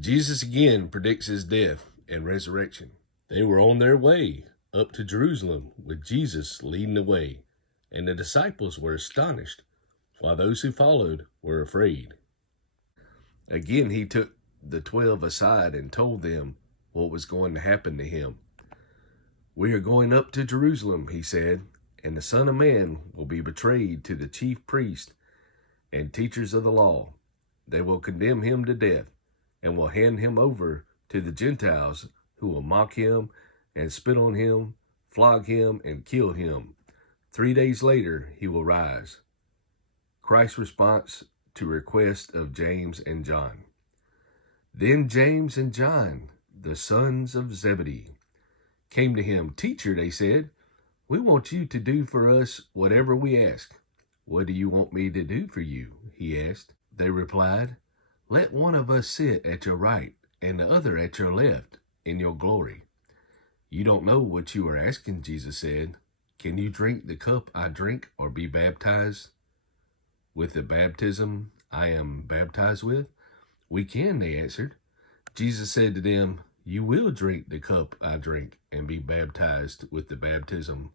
Jesus again predicts his death and resurrection. They were on their way up to Jerusalem with Jesus leading the way, and the disciples were astonished, while those who followed were afraid. Again, he took the 12 aside and told them what was going to happen to him. "We are going up to Jerusalem," he said, "and the Son of Man will be betrayed to the chief priests and teachers of the law. They will condemn him to death and will hand him over to the Gentiles, who will mock him and spit on him, flog him, and kill him. 3 days later, he will rise." Christ's response to request of James and John. Then James and John, the sons of Zebedee, came to him. "Teacher," they said, "we want you to do for us whatever we ask." "What do you want me to do for you?" he asked. They replied, "Let one of us sit at your right and the other at your left in your glory." "You don't know what you are asking," Jesus said. "Can you drink the cup I drink or be baptized with the baptism I am baptized with?" "We can," they answered. Jesus said to them, "You will drink the cup I drink and be baptized with the baptism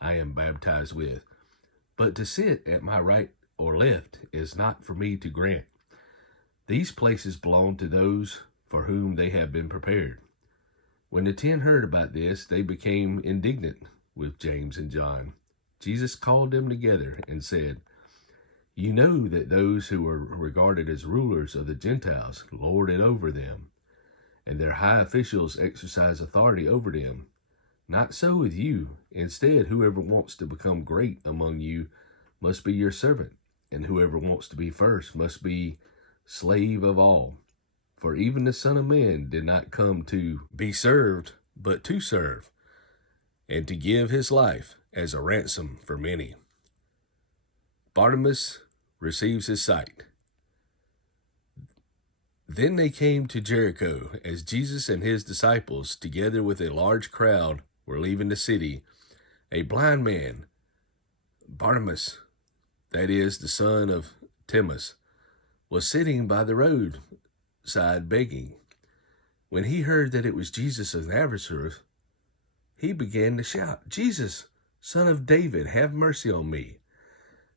I am baptized with. But to sit at my right or left is not for me to grant. These places belong to those for whom they have been prepared." When the 10 heard about this, they became indignant with James and John. Jesus called them together and said, "You know that those who are regarded as rulers of the Gentiles lord it over them, and their high officials exercise authority over them. Not so with you. Instead, whoever wants to become great among you must be your servant, and whoever wants to be first must be slave of all. For even the Son of Man did not come to be served, but to serve, and to give his life as a ransom for many." Bartimaeus receives his sight. Then they came to Jericho, as Jesus and his disciples, together with a large crowd, were leaving the city. A blind man, Bartimaeus, that is, the son of Timaeus, was sitting by the roadside begging. When he heard that it was Jesus of Nazareth, he began to shout, "Jesus, Son of David, have mercy on me."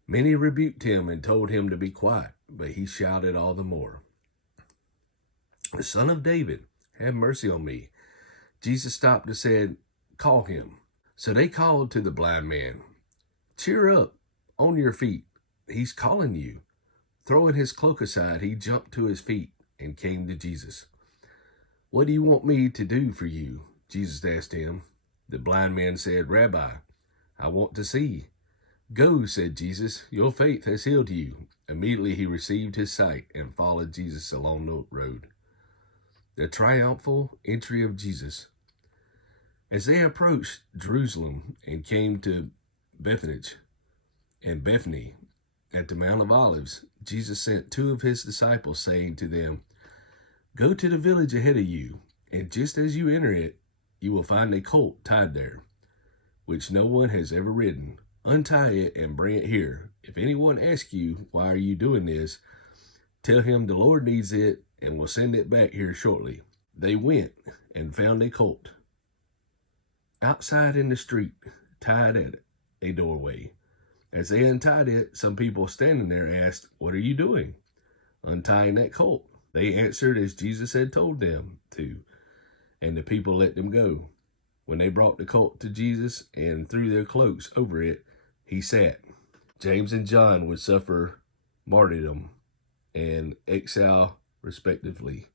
Many rebuked him and told him to be quiet, but he shouted all the more, "Son of David, have mercy on me." Jesus stopped and said, "Call him." So they called to the blind man, "Cheer up, on your feet, he's calling you." Throwing his cloak aside, he jumped to his feet and came to Jesus. "What do you want me to do for you?" Jesus asked him. The blind man said, "Rabbi, I want to see." "Go," said Jesus, "your faith has healed you." Immediately he received his sight and followed Jesus along the road. The triumphal entry of Jesus. As they approached Jerusalem and came to Bethphage and Bethany at the Mount of Olives, Jesus sent 2 of his disciples, saying to them, "Go to the village ahead of you, and just as you enter it, you will find a colt tied there, which no one has ever ridden. Untie it and bring it here. If anyone asks you, 'Why are you doing this?' tell him the Lord needs it and will send it back here shortly." They went and found a colt outside in the street, tied at a doorway. As they untied it, some people standing there asked, "What are you doing?" "Untying that colt." They answered as Jesus had told them to, and the people let them go. When they brought the colt to Jesus and threw their cloaks over it, he sat. James and John would suffer martyrdom and exile respectively.